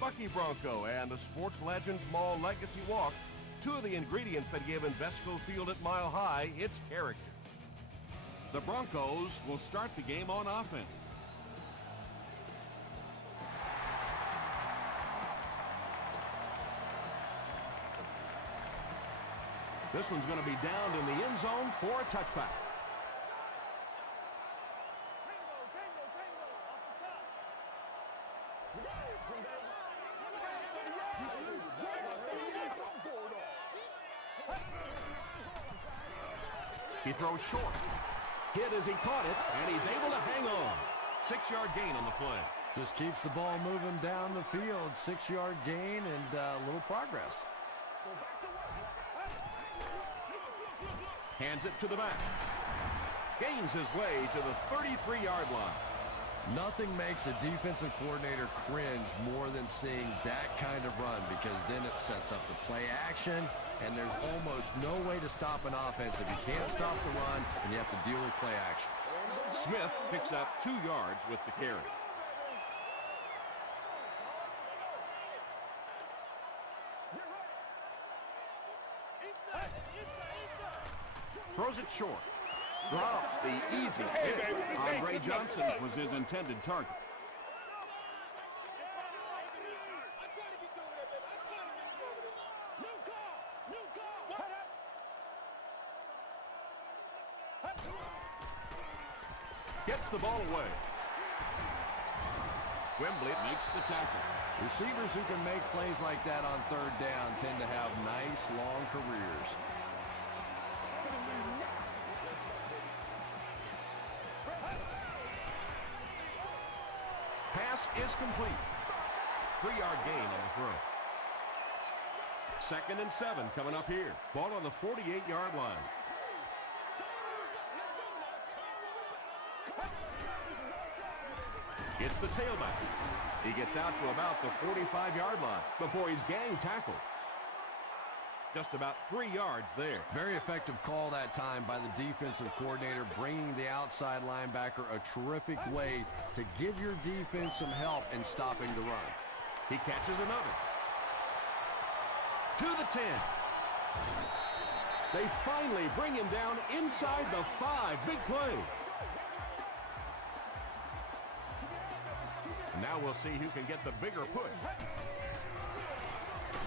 Bucky Bronco and the Sports Legends Mall Legacy Walk, two of the ingredients that give Invesco Field at Mile High its character. The Broncos will start the game on offense. This one's going to be downed in the end zone for a touchback. He throws short. Hit as he caught it, and he's able to hang on. 6-yard gain on the play. Just keeps the ball moving down the field. 6-yard gain and a little progress. Hands it to the back. Gains his way to the 33-yard line. Nothing makes a defensive coordinator cringe more than seeing that kind of run, because then it sets up the play action, and there's almost no way to stop an offense if you can't stop the run and you have to deal with play action. Smith picks up 2 yards with the carry. Throws it short. Drops the easy hit. Andre Johnson was his intended target. Gets the ball away. Wembley makes the tackle. Receivers who can make plays like that on third down tend to have nice, long careers. Pass is complete. 3-yard gain on the throw. 2nd and 7 coming up here. Ball on the 48-yard line. It's the tailback. He gets out to about the 45-yard line before he's gang tackled. Just about 3 yards there. Very effective call that time by the defensive coordinator, bringing the outside linebacker a terrific way to give your defense some help in stopping the run. He catches another. To the 10. They finally bring him down inside the 5. Big play. Now we'll see who can get the bigger push.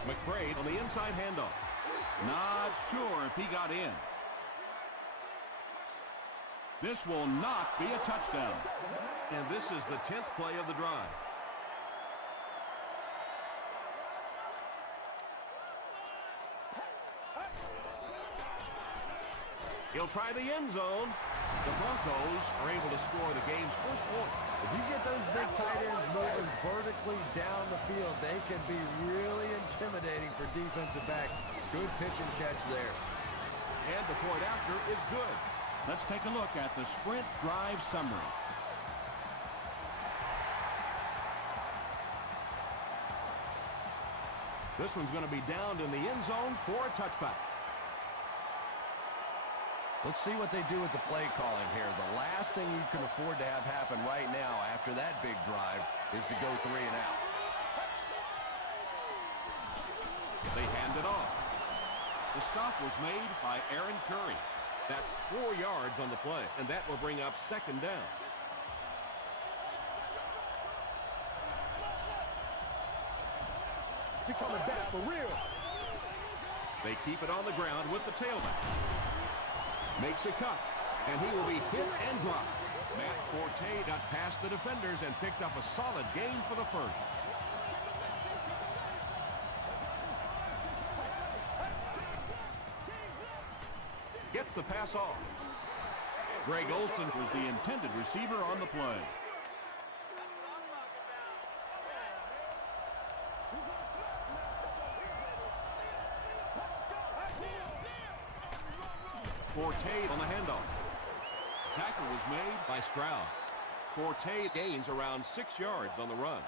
McBride on the inside handoff. Not sure if he got in. This will not be a touchdown. And this is the 10th play of the drive. He'll try the end zone. The Broncos are able to score the game's first point. If you get those big tight ends moving vertically down the field, they can be really intimidating for defensive backs. Good pitch and catch there. And the point after is good. Let's take a look at the sprint drive summary. This one's going to be downed in the end zone for a touchback. Let's see what they do with the play calling here. The last thing you can afford to have happen right now after that big drive is to go 3 and out. They hand it off. The stop was made by Aaron Curry. That's 4 yards on the play, and that will bring up 2nd down. He coming back for real. They keep it on the ground with the tailback. Makes a cut, and he will be hit and dropped. Matt Forte got past the defenders and picked up a solid gain for the first. Gets the pass off. Greg Olson was the intended receiver on the play. Forte on the handoff. Tackle was made by Stroud. Forte gains around 6 yards on the run.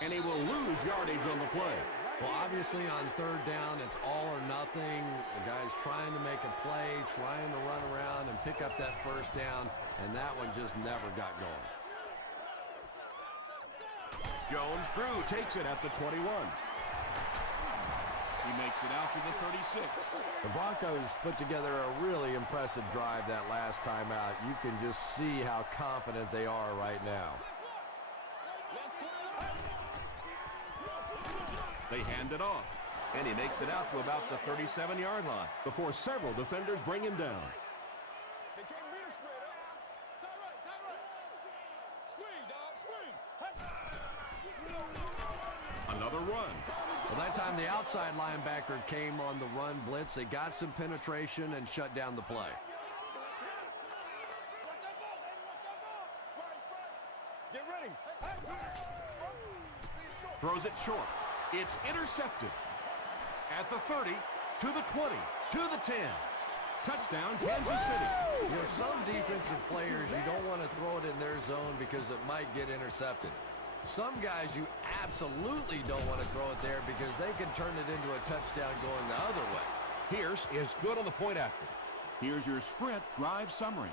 And he will lose yardage on the play. Well, obviously on third down, it's all or nothing. The guy's trying to make a play, trying to run around and pick up that first down, and that one just never got going. Jones-Drew takes it at the 21. He makes it out to the 36. The Broncos put together a really impressive drive that last time out. You can just see how confident they are right now. They hand it off, and he makes it out to about the 37-yard line before several defenders bring him down. Another run. Well, that time the outside linebacker came on the run blitz. They got some penetration and shut down the play. Get ready. Throws it short. It's intercepted. At the 30, to the 20, to the 10. Touchdown, Kansas City. You know, some defensive players, you don't want to throw it in their zone because it might get intercepted. Some guys, you absolutely don't want to throw it there because they can turn it into a touchdown going the other way. Pierce is good on the point after. Here's your sprint drive summary.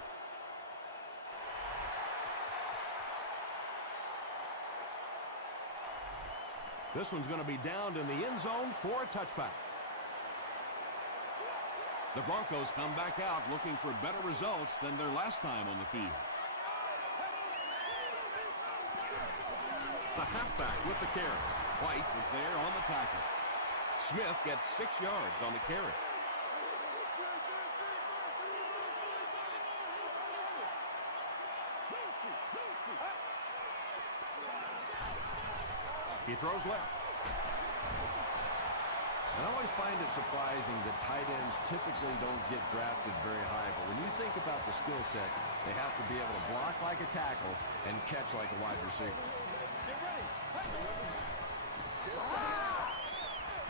This one's going to be downed in the end zone for a touchback. The Broncos come back out looking for better results than their last time on the field. The halfback with the carry. White is there on the tackle. Smith gets 6 yards on the carry. He throws left. I always find it surprising that tight ends typically don't get drafted very high, but when you think about the skill set, they have to be able to block like a tackle and catch like a wide receiver.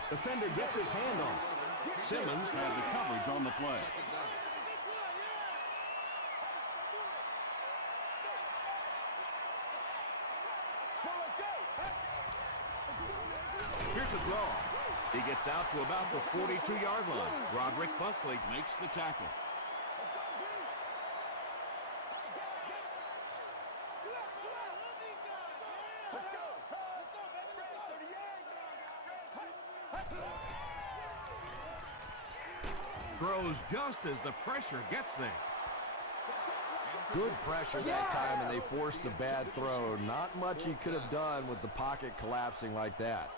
Defender gets his hand on it. Simmons had the coverage on the play. Here's a draw. He gets out to about the 42-yard line. Roderick Buckley Makes the tackle. throws just as the pressure gets there. Good pressure that time, and they forced a bad throw. Not much he could have done with the pocket collapsing like that.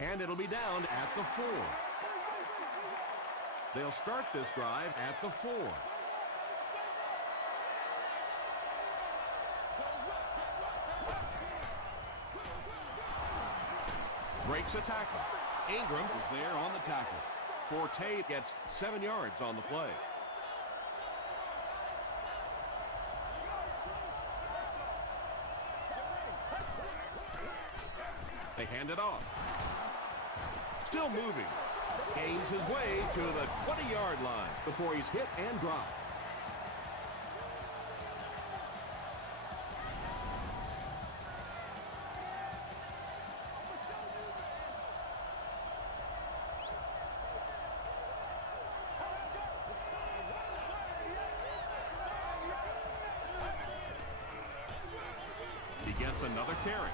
And it'll be down at the 4. They'll start this drive at the 4. Breaks a tackle. Ingram is there on the tackle. Forte gets 7 yards on the play. They hand it off. Still moving. Gains his way to the 20-yard line before he's hit and dropped. He gets another carry.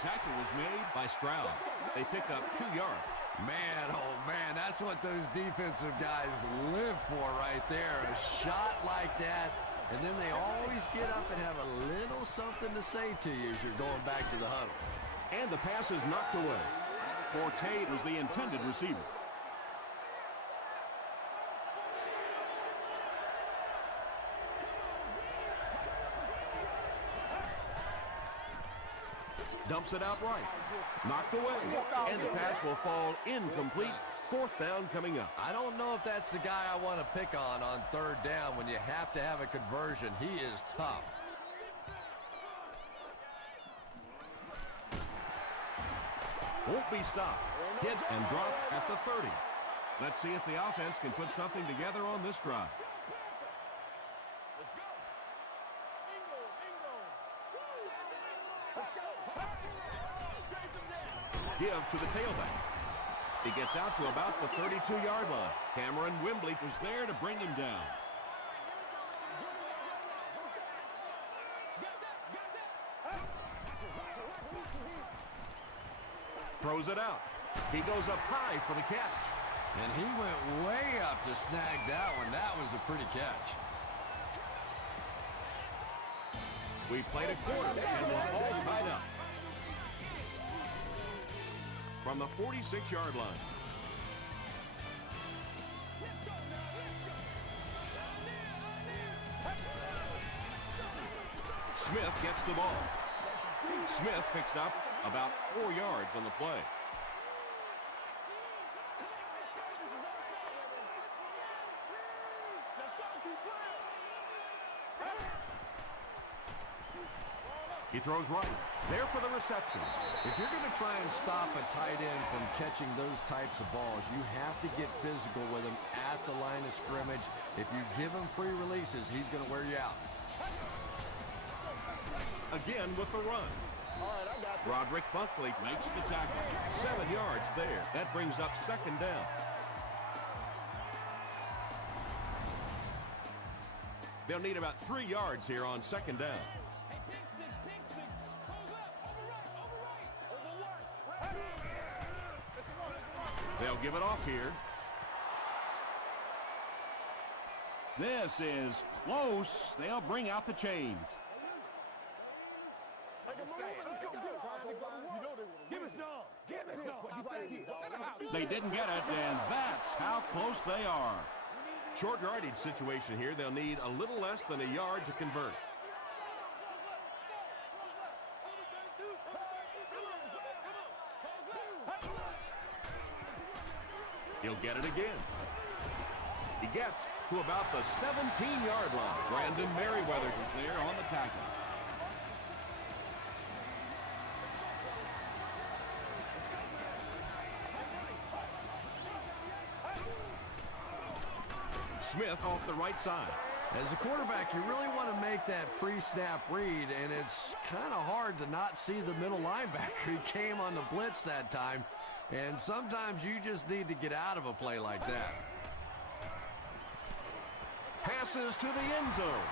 Tackle was made By Stroud. They pick up 2 yards. Man, oh man, that's what those defensive guys live for right there. A shot like that, and then they always get up and have a little something to say to you as you're going back to the huddle. And the pass is knocked away. Forte was the intended receiver. Dumps it out right. Knocked away. And the pass will fall incomplete. 4th down coming up. I don't know if that's the guy I want to pick on 3rd down when you have to have a conversion. He is tough. Won't be stopped. Hit and drop at the 30. Let's see if the offense can put something together on this drive. Let's go. Bingo, bingo. Let's go. Give to the tailback. He gets out to about the 32-yard line. Cameron Wimbley was there to bring him down. Throws it out. He goes up high for the catch. And he went way up to snag that one. That was a pretty catch. We played a quarter, and we're all tied up. From the 46-yard line. Smith gets the ball. Smith picks up about 4 yards on the play. He throws right. There for the reception. If you're going to try and stop a tight end from catching those types of balls, you have to get physical with him at the line of scrimmage. If you give him free releases, he's going to wear you out. Again with the run. All right, I got you. Roderick Buckley makes the tackle. 7 yards there. That brings up second down. They'll need about 3 yards here on second down. Hey, pink six, close up, over right. They'll give it off here. This is close. They'll bring out the chains. Give me some. Give me some. They didn't get it, and that's how close they are. Short yardage situation here. They'll need a little less than a yard to convert. He'll get it again. He gets to about the 17-yard line. Brandon Merriweather is there on the tackle. Smith off the right side. As a quarterback, you really want to make that pre-snap read, and it's kind of hard to not see the middle linebacker. He came on the blitz that time, and sometimes you just need to get out of a play like that. Passes to the end zone.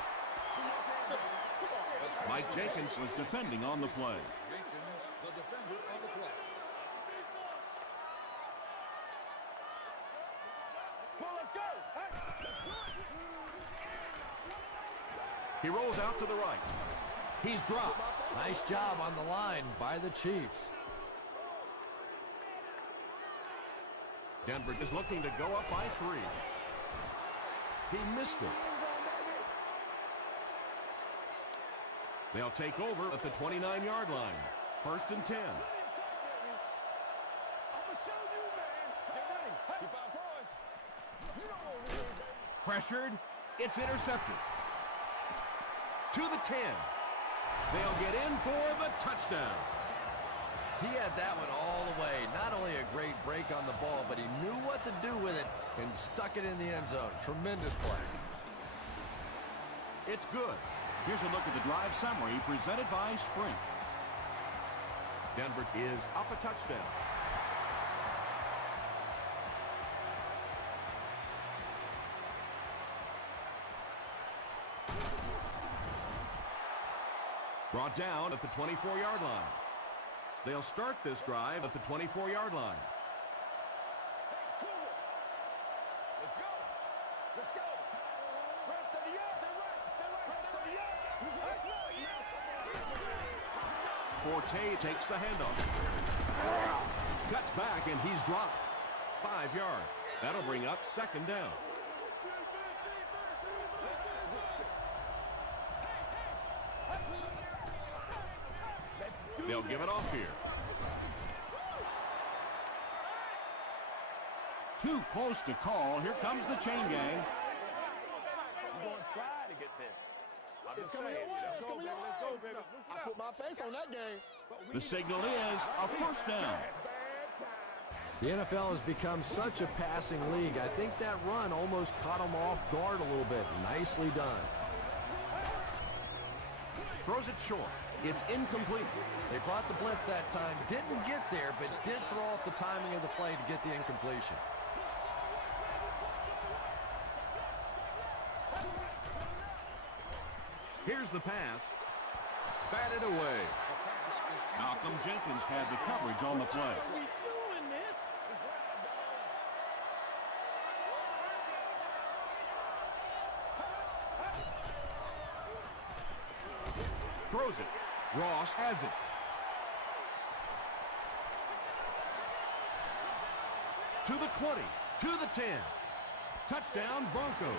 Mike Jenkins was defending on the play. He rolls out to the right. He's dropped. Nice job on the line by the Chiefs. Denver is looking to go up by 3. He missed it. They'll take over at the 29-yard line. 1st and 10. Pressured. It's intercepted. To the 10. They'll get in for the touchdown. He had that one all the way. Not only a great break on the ball, but he knew what to do with it and stuck it in the end zone. Tremendous play. It's good. Here's a look at the drive summary presented by Sprint. Denver is up a touchdown. Brought down at the 24-yard line. They'll start this drive at the 24-yard line. Forte takes the handoff. Cuts back, and he's dropped. 5 yards. That'll bring up second down. They'll give it off here. Too close to call. Here comes the chain gang. We're going to try to get this. I'm just saying, let's go, baby. I put my face on that game. The signal is a first down. The NFL has become such a passing league. I think that run almost caught him off guard a little bit. Nicely done. Throws it short. It's incomplete. They brought the blitz that time. Didn't get there, but did throw off the timing of the play to get the incompletion. Here's the pass. Batted away. Malcolm Jenkins had the coverage on the play. Throws it. Ross has it. To the 20. To the 10. Touchdown, Broncos.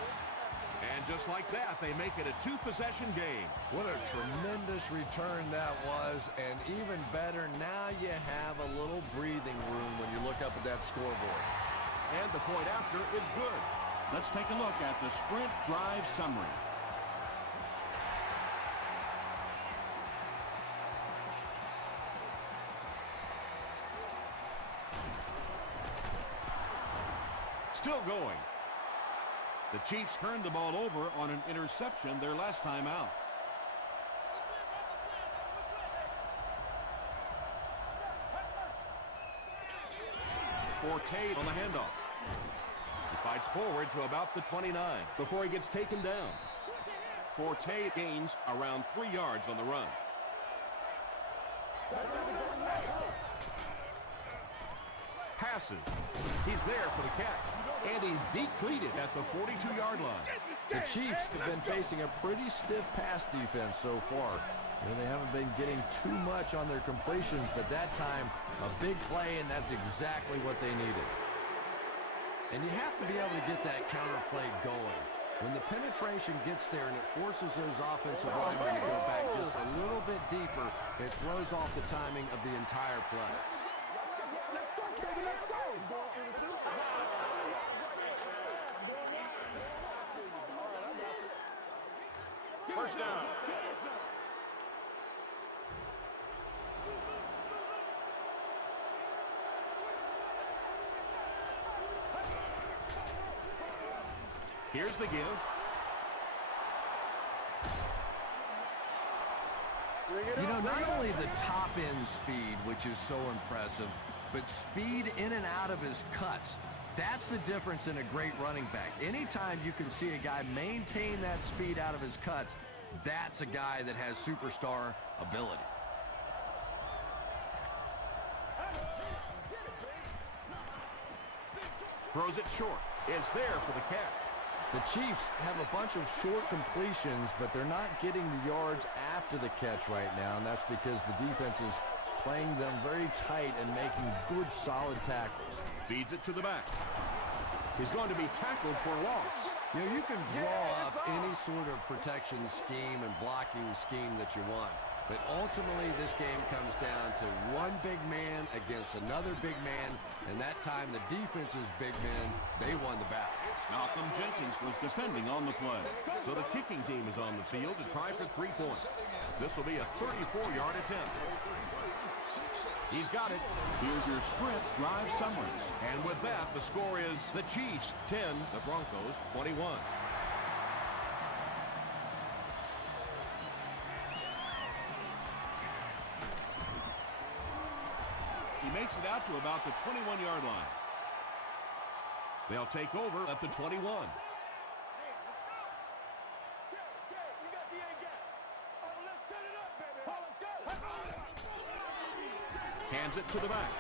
And just like that, they make it a two-possession game. What a tremendous return that was. And even better, now you have a little breathing room when you look up at that scoreboard. And the point after is good. Let's take a look at the sprint drive summary. Still going. The Chiefs turned the ball over on an interception their last time out. Forte on the handoff. He fights forward to about the 29 before he gets taken down. Forte gains around 3 yards on the run. Passes. He's there for the catch. And he's deep-cleated at the 42-yard line. The Chiefs have been facing a pretty stiff pass defense so far. They haven't been getting too much on their completions, but that time, a big play, and that's exactly what they needed. And you have to be able to get that counter play going. When the penetration gets there and it forces those offensive linemen to go back just a little bit deeper, it throws off the timing of the entire play. First down. Here's the give. Not only the top end speed, which is so impressive, but speed in and out of his cuts. That's the difference in a great running back. Anytime you can see a guy maintain that speed out of his cuts, that's a guy that has superstar ability. Throws it short. It's there for the catch. The Chiefs have a bunch of short completions, but they're not getting the yards after the catch right now, and that's because the defense is playing them very tight and making good, solid tackles. Feeds it to the back. He's going to be tackled for loss. You can draw up any sort of protection scheme and blocking scheme that you want. But ultimately, this game comes down to one big man against another big man, and that time the defense's big men, they won the battle. Malcolm Jenkins was defending on the play. So the kicking team is on the field to try for 3 points. This will be a 34-yard attempt. He's got it. Here's your sprint drive summary. And with that, the score is the Chiefs 10, the Broncos 21. He makes it out to about the 21-yard line. They'll take over at the 21. Hands it to the back.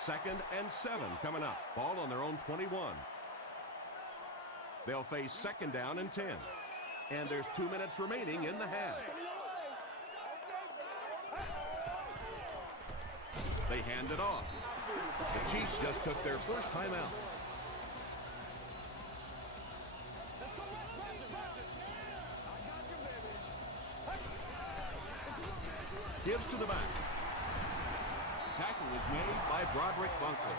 2nd and 7 coming up. Ball on their own 21. They'll face 2nd down and 10. And there's 2 minutes remaining in the half. They hand it off. The Chiefs just took their first time out. Gives to the back. Tackle is made By Broderick Bunkley.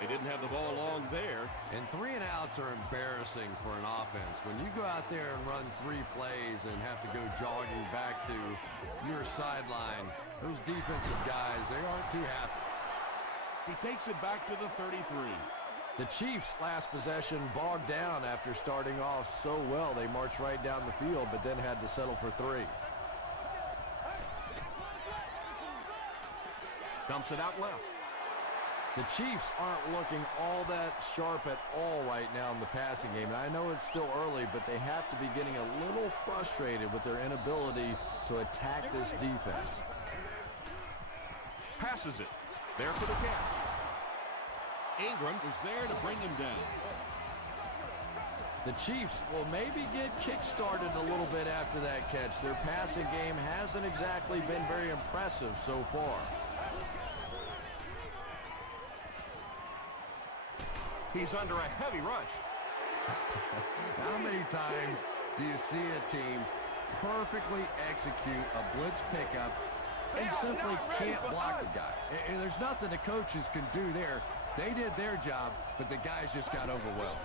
They didn't have the ball long there. And 3 and outs are embarrassing for an offense. When you go out there and run 3 plays and have to go jogging back to your sideline, those defensive guys, they aren't too happy. He takes it back to the 33. The Chiefs' last possession bogged down after starting off so well. They marched right down the field, but then had to settle for 3. Dumps it out left. The Chiefs aren't looking all that sharp at all right now in the passing game. And I know it's still early, but they have to be getting a little frustrated with their inability to attack this defense. Passes it. There for the catch. Ingram is there to bring him down. The Chiefs will maybe get kick-started a little bit after that catch. Their passing game hasn't exactly been very impressive so far. He's under a heavy rush. How many times do you see a team perfectly execute a blitz pickup and simply can't block the guy? And there's nothing the coaches can do there. They did their job, but the guys just got overwhelmed.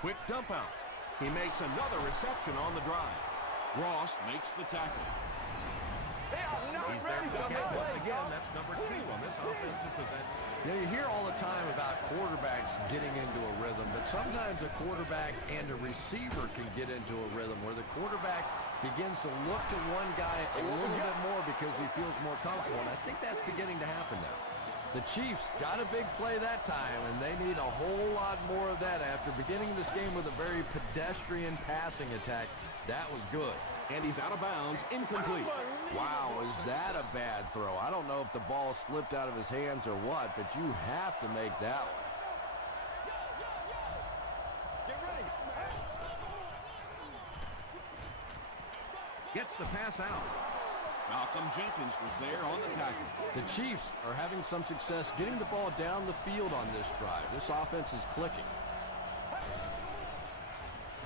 Quick dump out. He makes another reception on the drive. Ross makes the tackle. They are not He's there ready to for get the once play. again. That's number 2 on this offensive possession. You know, you hear all the time about quarterbacks getting into a rhythm, but sometimes a quarterback and a receiver can get into a rhythm where the quarterback begins to look to one guy a little bit more because he feels more comfortable, and I think that's beginning to happen now. The Chiefs got a big play that time, and they need a whole lot more of that after beginning this game with a very pedestrian passing attack. That was good. And he's out of bounds, incomplete. Wow, was that a bad throw? I don't know if the ball slipped out of his hands or what, but you have to make that one. Get ready. Gets the pass out. Malcolm Jenkins was there on the tackle. The Chiefs are having some success getting the ball down the field on this drive. This offense is clicking.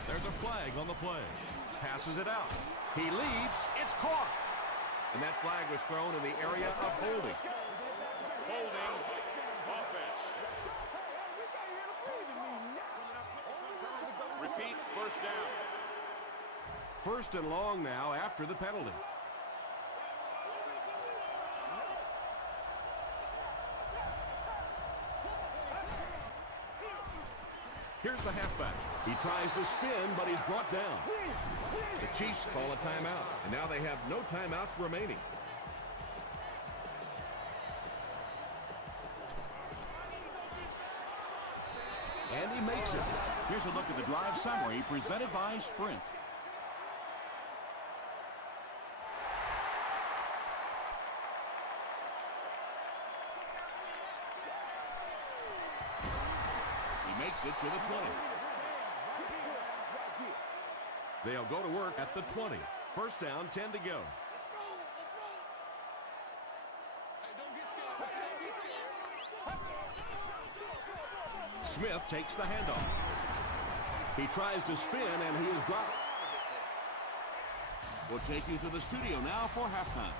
There's a flag on the play. Passes it out. He leaps. It's caught. And that flag was thrown in the area of holding. Holding offense. Repeat, first down. 1st and long now after the penalty. Here's the halfback. He tries to spin, but he's brought down. The Chiefs call a timeout, and now they have no timeouts remaining. And he makes it. Here's a look at the drive summary presented by Sprint. He makes it to the 20. They'll go to work at the 20. 1st down, 10 to go. Smith takes the handoff. He tries to spin, and he is dropped. We'll take you to the studio now for halftime.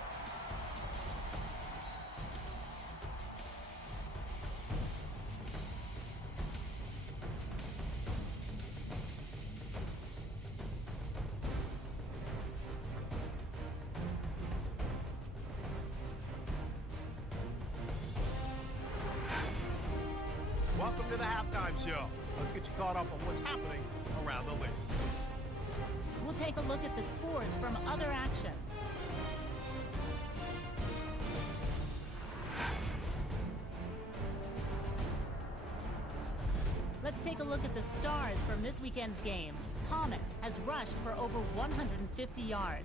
Welcome to the halftime show. Let's get you caught up on what's happening around the league. We'll take a look at the scores from other action. Let's take a look at the stars from this weekend's games. Thomas has rushed for over 150 yards.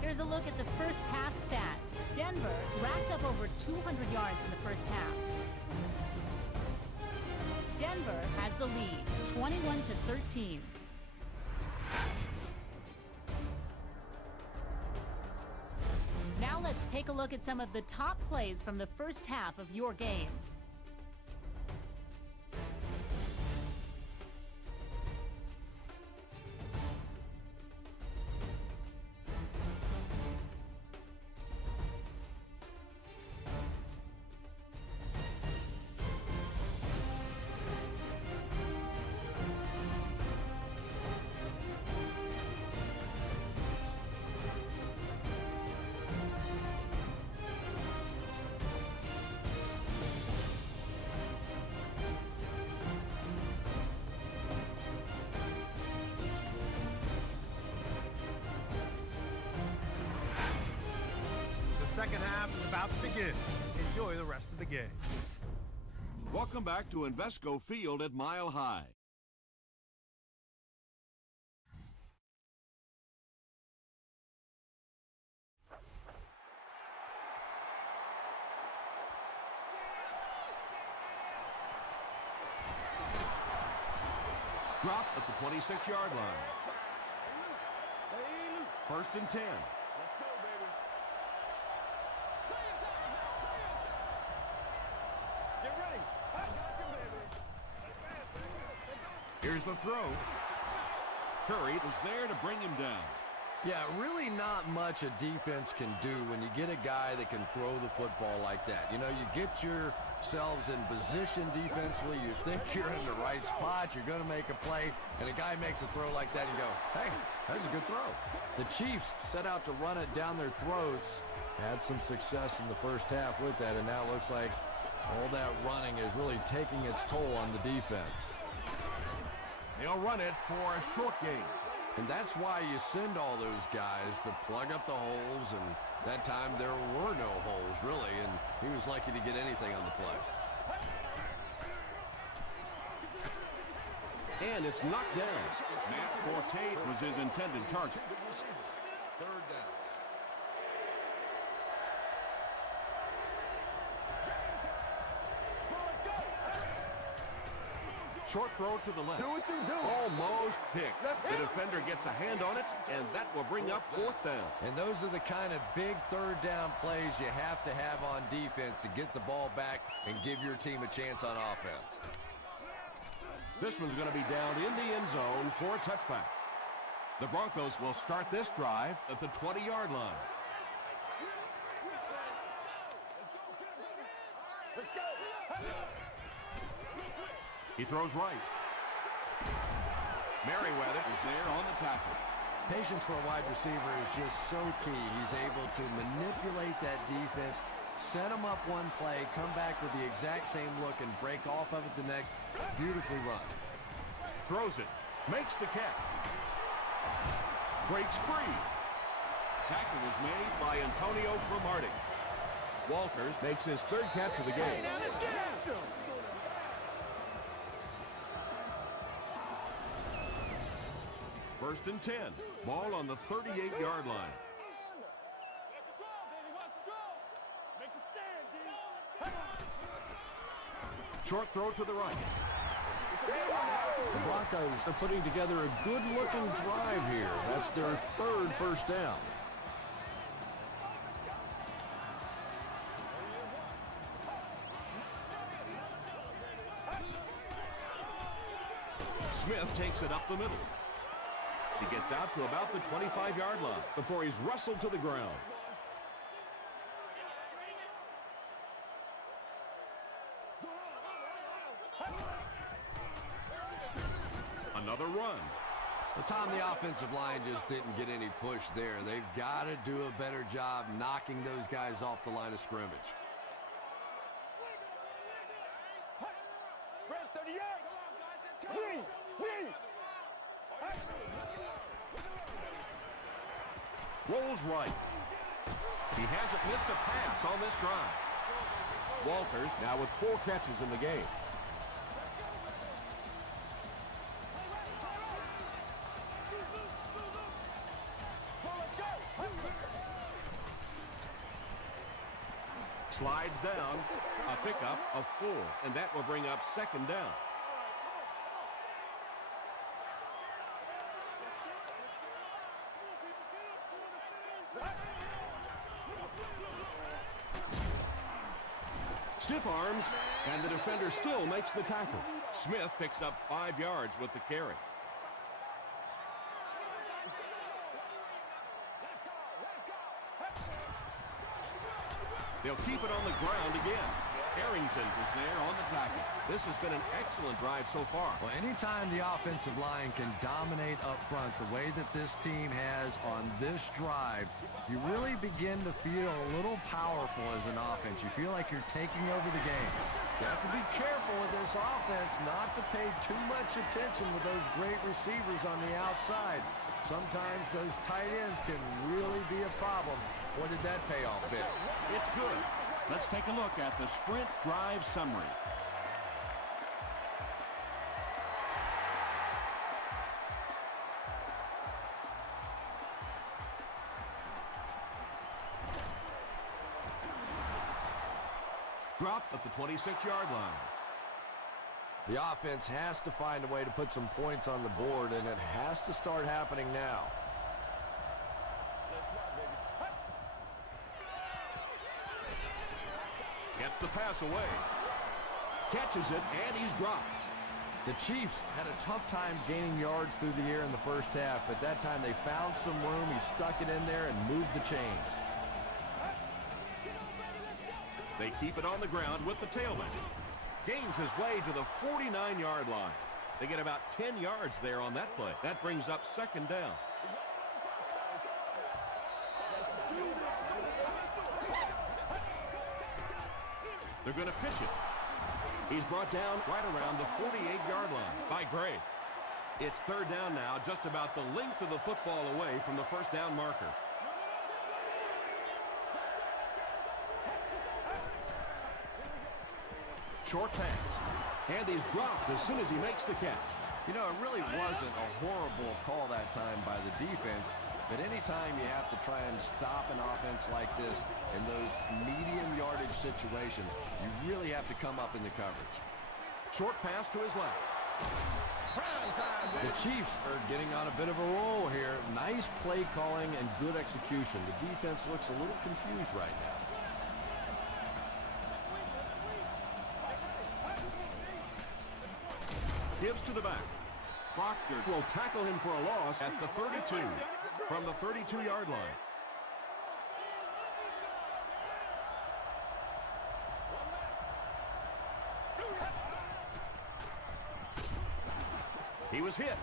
Here's a look at the first half stats. Denver racked up over 200 yards in the first half. Denver has the lead, 21-13. Now let's take a look at some of the top plays from the first half of your game. second half is about to begin. Enjoy the rest of the game. Welcome back to Invesco Field at Mile High. Drop at the 26-yard line. First and 10. Let's go, baby. Play inside now. Play inside. Get ready. I got you, baby. Here's the throw. Curry was there to bring him down. Yeah, really not much a defense can do when you get a guy that can throw the football like that. You know, you get yourselves in position defensively, you think you're in the right spot, you're going to make a play, and a guy makes a throw like that, and you go, hey, that's a good throw. The Chiefs set out to run it down their throats, had some success in the first half with that, and now it looks like all that running is really taking its toll on the defense. They'll run it for a short gain. And that's why you send all those guys to plug up the holes, and that time there were no holes, really, and he was lucky to get anything on the play. And it's knocked down. Matt Forte was his intended target. Third down. Short throw to the left. Do what you do. Almost picked. The defender gets a hand on it, and that will bring up fourth down. And those are the kind of big third down plays you have to have on defense to get the ball back and give your team a chance on offense. This one's going to be down in the end zone for a touchback. The Broncos will start this drive at the 20-yard line. Let's go. He throws right. Merriweather is there on the tackle. Patience for a wide receiver is just so key. He's able to manipulate that defense, set them up one play, come back with the exact same look, and break off of it the next. Beautifully run. Throws it. Makes the catch. Breaks free. Tackle was made by Antonio Cromartie. Walters makes his third catch of the game. First and 10. Ball on the 38-yard line. Short throw to the right. The Broncos are putting together a good-looking drive here. That's their third first down. Smith takes it up the middle. He gets out to about the 25-yard line before he's wrestled to the ground. Another run. Well, Tom, the offensive line just didn't get any push there. They've got to do a better job knocking those guys off the line of scrimmage. Rolls right. He hasn't missed a pass on this drive. Walters now with 4 catches in the game. Slides down, a pickup of 4, and that will bring up second down. Stiff arms, and the defender still makes the tackle. Smith picks up 5 yards with the carry. They'll keep it on the ground again. Harrington is there on the tackle. This has been an excellent drive so far. Well, anytime the offensive line can dominate up front the way that this team has on this drive, you really begin to feel a little powerful as an offense. You feel like you're taking over the game. You have to be careful with this offense not to pay too much attention to those great receivers on the outside. Sometimes those tight ends can really be a problem. What did that payoff be? It's good. Let's take a look at the sprint drive summary. Dropped at the 26-yard line. The offense has to find a way to put some points on the board, and it has to start happening now. Gets the pass away. Catches it, and he's dropped. The Chiefs had a tough time gaining yards through the air in the first half, but that time they found some room. He stuck it in there and moved the chains. They keep it on the ground with the tailback. Gains his way to the 49-yard line. They get about 10 yards there on that play. That brings up second down. They're going to pitch it. He's brought down right around the 48-yard line by Gray. It's third down now, just about the length of the football away from the first down marker. Short pass. And he's dropped as soon as he makes the catch. You know, it really wasn't a horrible call that time by the defense, but anytime you have to try and stop an offense like this in those medium yardage situations, you really have to come up in the coverage. Short pass to his left. The Chiefs are getting on a bit of a roll here. Nice play calling and good execution. The defense looks a little confused right now. Gives to the back. Proctor will tackle him for a loss at the 32 from the 32-yard line. He was hit.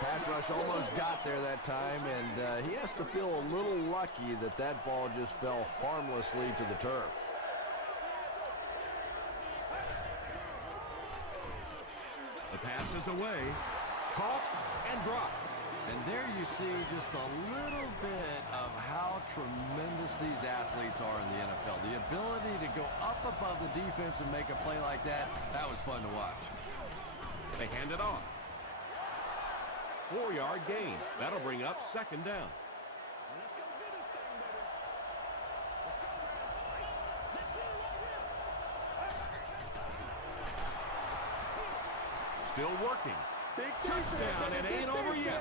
Pass rush almost got there that time, and he has to feel a little lucky that that ball just fell harmlessly to the turf. The pass is away. Caught and dropped. And there you see just a little bit of how tremendous these athletes are in the NFL. The ability to go up above the defense and make a play like that, that was fun to watch. They hand it off. 4-yard gain. That'll bring up second down. Still working. Big touchdown. It ain't over yet.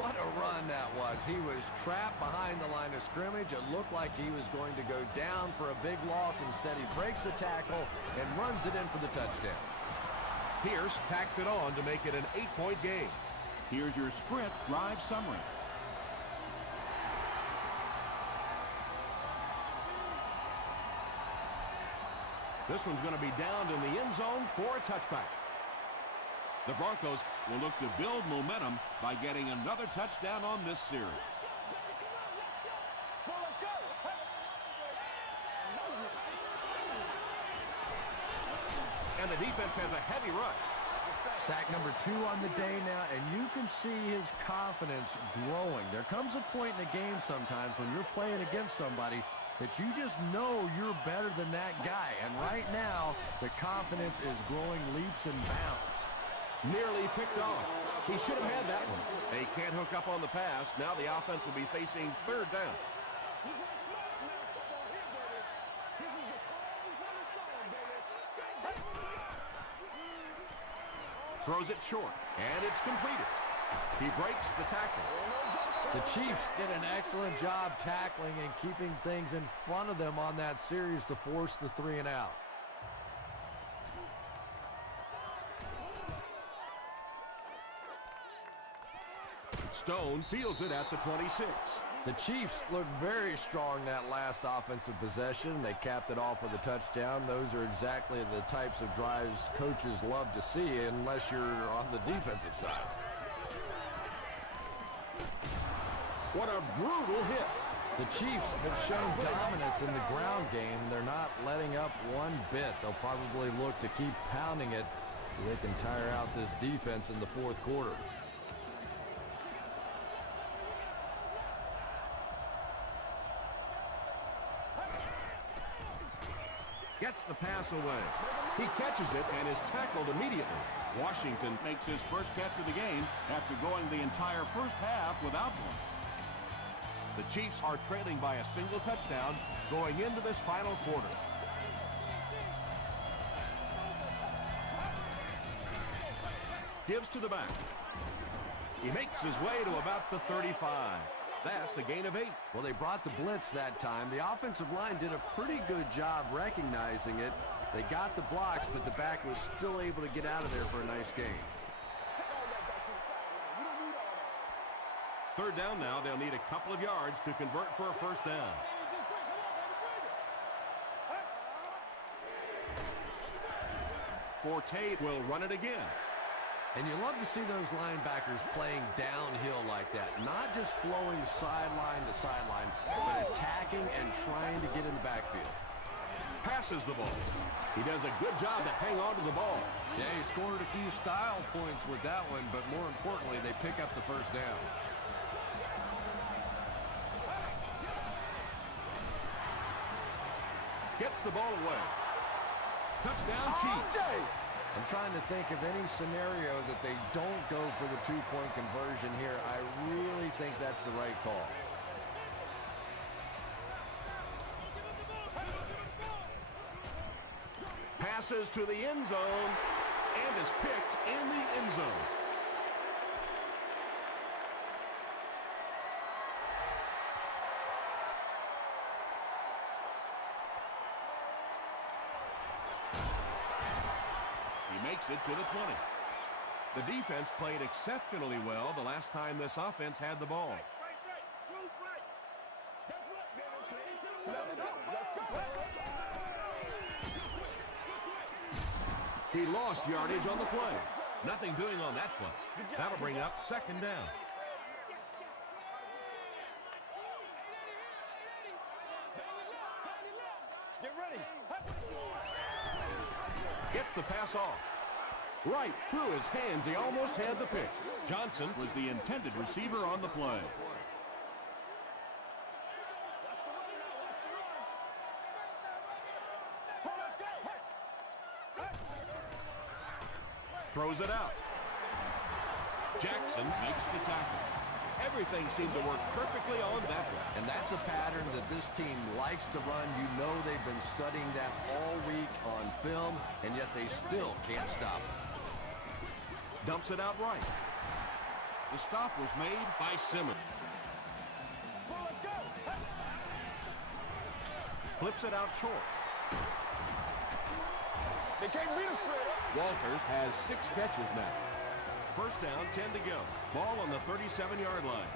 What a run that was. He was trapped behind the line of scrimmage. It looked like he was going to go down for a big loss. Instead, he breaks the tackle and runs it in for the touchdown. Pierce tacks it on to make it an 8-point game. Here's your sprint drive summary. This one's going to be downed in the end zone for a touchback. The Broncos will look to build momentum by getting another touchdown on this series. And the defense has a heavy rush. Sack number 2 on the day now, and you can see his confidence growing. There comes a point in the game sometimes when you're playing against somebody that you just know you're better than that guy. And right now, the confidence is growing leaps and bounds. Nearly picked off. He should have had that one. They can't hook up on the pass. Now the offense will be facing third down. Throws it short, and it's completed. He breaks the tackle. The Chiefs did an excellent job tackling and keeping things in front of them on that series to force the 3 and out. Stone fields it at the 26. The Chiefs looked very strong that last offensive possession. They capped it off with a touchdown. Those are exactly the types of drives coaches love to see unless you're on the defensive side. What a brutal hit. The Chiefs have shown dominance in the ground game. They're not letting up one bit. They'll probably look to keep pounding it so they can tire out this defense in the fourth quarter. Gets the pass away. He catches it and is tackled immediately. Washington makes his first catch of the game after going the entire first half without one. The Chiefs are trailing by a single touchdown going into this final quarter. Gives to the back. He makes his way to about the 35. That's a gain of 8. Well, they brought the blitz that time. The offensive line did a pretty good job recognizing it. They got the blocks, but the back was still able to get out of there for a nice gain. Third down now. They'll need a couple of yards to convert for a first down. Forte will run it again. And you love to see those linebackers playing downhill like that. Not just flowing sideline to sideline, but attacking and trying to get in the backfield. Passes the ball. He does a good job to hang on to the ball. Yeah, he scored a few style points with that one, but more importantly, they pick up the first down. Gets the ball away. Touchdown, Chiefs. I'm trying to think of any scenario that they don't go for the two-point conversion here. I really think that's the right call. Passes to the end zone and is picked in the end zone. He makes it to the 20. The defense played exceptionally well the last time this offense had the ball. He lost yardage on the play. Nothing doing on that play. That'll bring up second down. Get ready. Gets the pass off. Right through his hands. He almost had the pick. Johnson was the intended receiver on the play. Throws it out. Jackson makes the tackle. Everything seemed to work perfectly on that one. And that's a pattern that this team likes to run. You know they've been studying that all week on film, and yet they still can't stop it. Dumps it out right. The stop was made by Simmons. Flips it out short. They can't beat us straight. Walters has 6 catches now. First down, 10 to go. Ball on the 37-yard line.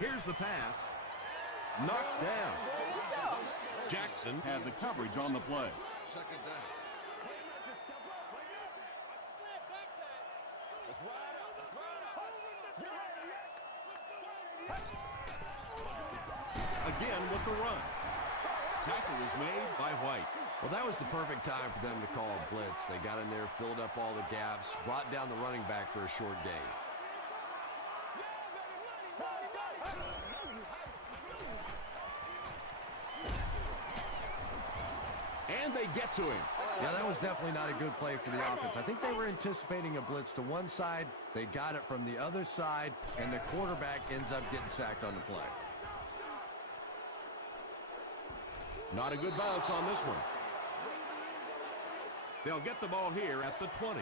Here's the pass. Knocked down. Jackson had the coverage on the play. Second down. Again with the run. Tackle was made by White. Well, that was the perfect time for them to call a blitz. They got in there, filled up all the gaps, brought down the running back for a short gain. And they get to him. Yeah, that was definitely not a good play for the offense. I think they were anticipating a blitz to one side. They got it from the other side, and the quarterback ends up getting sacked on the play. Not a good bounce on this one. They'll get the ball here at the 20.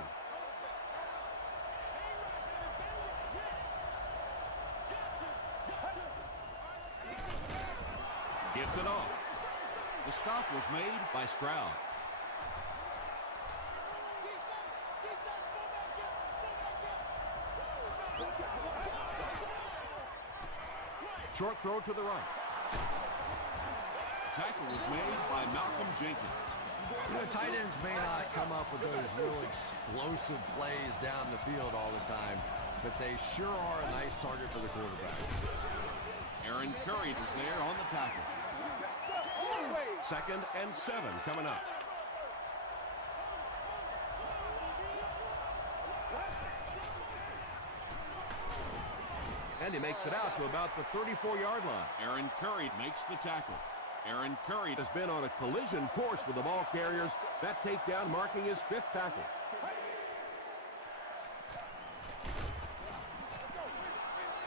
Gives it off. The stop was made by Stroud. Short throw to the right. Tackle was made by Malcolm Jenkins. You know, tight ends may not come up with those real explosive plays down the field all the time, but they sure are a nice target for the quarterback. Aaron Curry was there on the tackle. Second and 7 coming up. And he makes it out to about the 34-yard line. Aaron Curry makes the tackle. Aaron Curry Has been on a collision course with the ball carriers. That takedown marking his 5th tackle.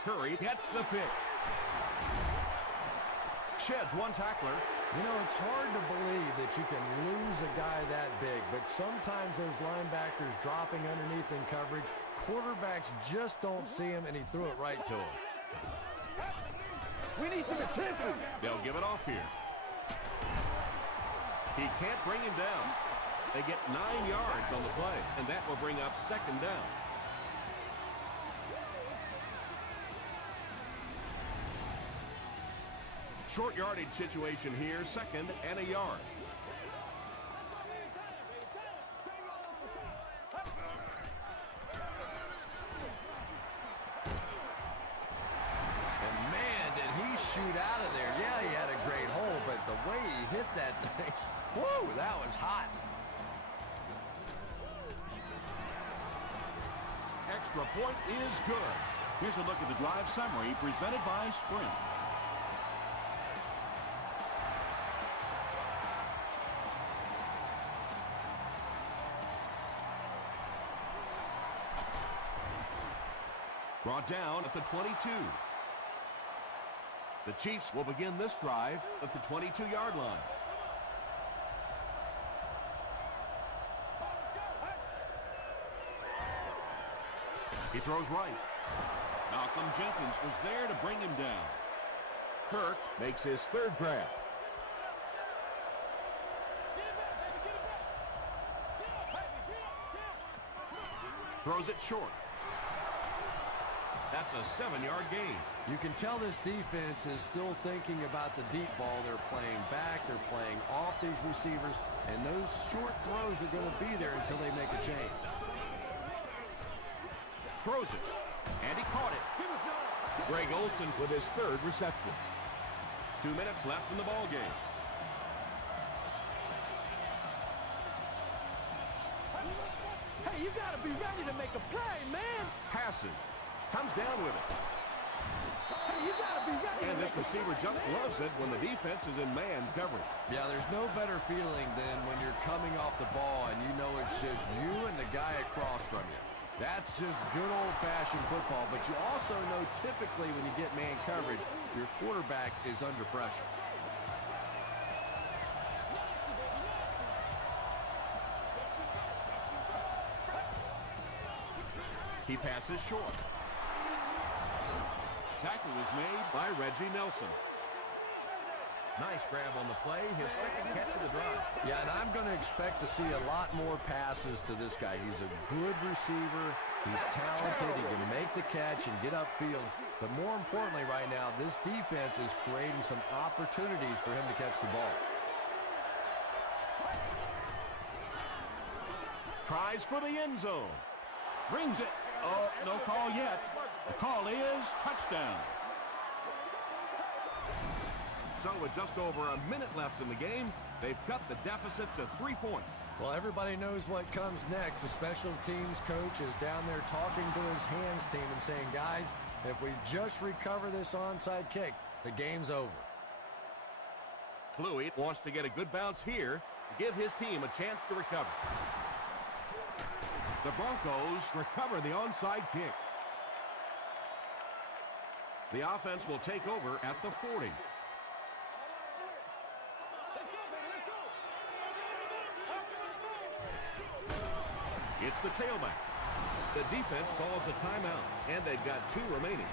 Curry gets the pick. Sheds one tackler. You know, it's hard to believe that you can lose a guy that big, but sometimes those linebackers dropping underneath in coverage, quarterbacks just don't see him, and he threw it right to him. We need some attention. They'll give it off here. He can't bring him down. They get 9 yards on the play, and that will bring up 2nd down. Short yardage situation here, 2nd and a yard. And man, did he shoot out of there. Yeah, he had a great hole, but the way he hit that thing, whoo, that was hot. extra point is good. Here's a look at the drive summary presented by Sprint. Brought down at the 22. The Chiefs will begin this drive at the 22-yard line. He throws right. Malcolm Jenkins was there to bring him down. Kirk makes his third grab. Throws it short. That's a 7-yard gain. You can tell this defense is still thinking about the deep ball. They're playing back, they're playing off these receivers, and those short throws are going to be there until they make a change. Throws it, and he caught it. Greg Olsen with his third reception. 2 minutes left in the ball game. Hey, you gotta be ready to make a play, man. Passes. Comes down with it. Hey, you gotta be ready. And this receiver just loves it when the defense is in man coverage. Yeah, there's no better feeling than when you're coming off the ball and you know it's just you and the guy across from you. That's just good old-fashioned football, but you also know typically when you get man coverage, your quarterback is under pressure. He passes short. Tackle was made By Reggie Nelson. Nice grab on the play, his second catch of the drive. Yeah, and I'm going to expect to see a lot more passes to this guy. He's a good receiver. He's talented. He can make the catch and get upfield. But more importantly right now, this defense is creating some opportunities for him to catch the ball. Tries for the end zone. brings it. Oh, no call yet. The call is touchdown. So with just over a minute left in the game, they've cut the deficit to 3 points. Well, everybody knows what comes next. The special teams coach is down there talking to his hands team and saying, guys, if we just recover this onside kick, the game's over. Kluwe wants to get a good bounce here to give his team a chance to recover. The Broncos recover the onside kick. The offense will take over at the 40. It's the tailback. The defense calls a timeout, and they've got 2 remaining.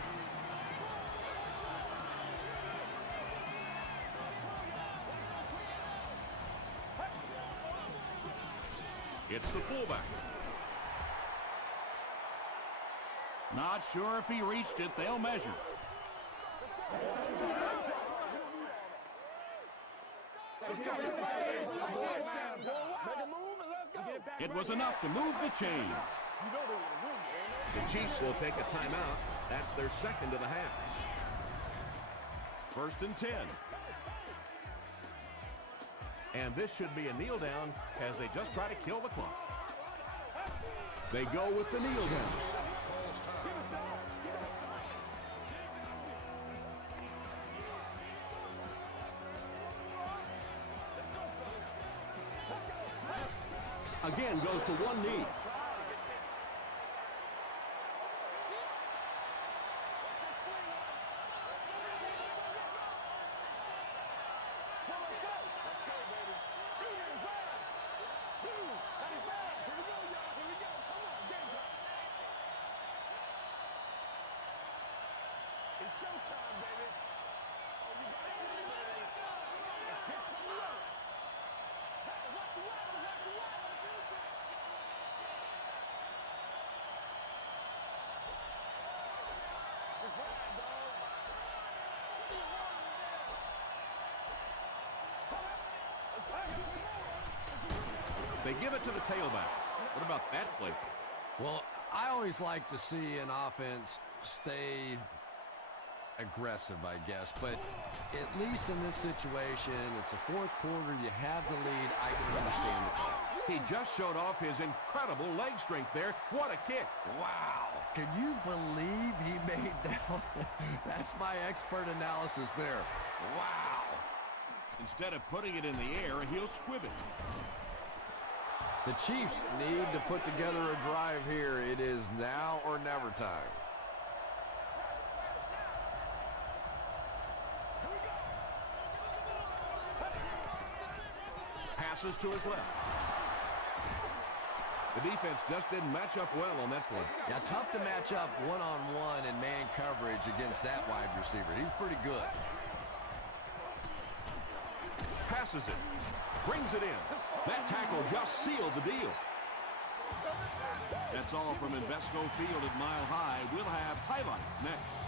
It's the fullback. Not sure if he reached it. They'll measure. It was enough to move the chains. The Chiefs will take a timeout. That's their second of the half. 1st and 10. And this should be a kneel down as they just try to kill the clock. They go with the kneel down. Again goes to one knee. It's showtime, baby. Oh, you got it, baby. Let's get some love. Hey, rock the water, rock the water. It's right, dog. They give it to the tailback. What about that play? Well, I always like to see an offense stay aggressive, I guess. But at least in this situation, it's a fourth quarter. You have the lead. I can understand the call. He just showed off his incredible leg strength there. What a kick. Wow. Can you believe he made that one? That's my expert analysis there. Wow. Instead of putting it in the air, he'll squib it. The Chiefs need to put together a drive here. It is now or never time. Passes to his left. The defense just didn't match up well on that play. Yeah, tough to match up one-on-one in man coverage against that wide receiver. He's pretty good. Passes it. Brings it in. That tackle just sealed the deal. That's all from Invesco Field at Mile High. We'll have highlights next.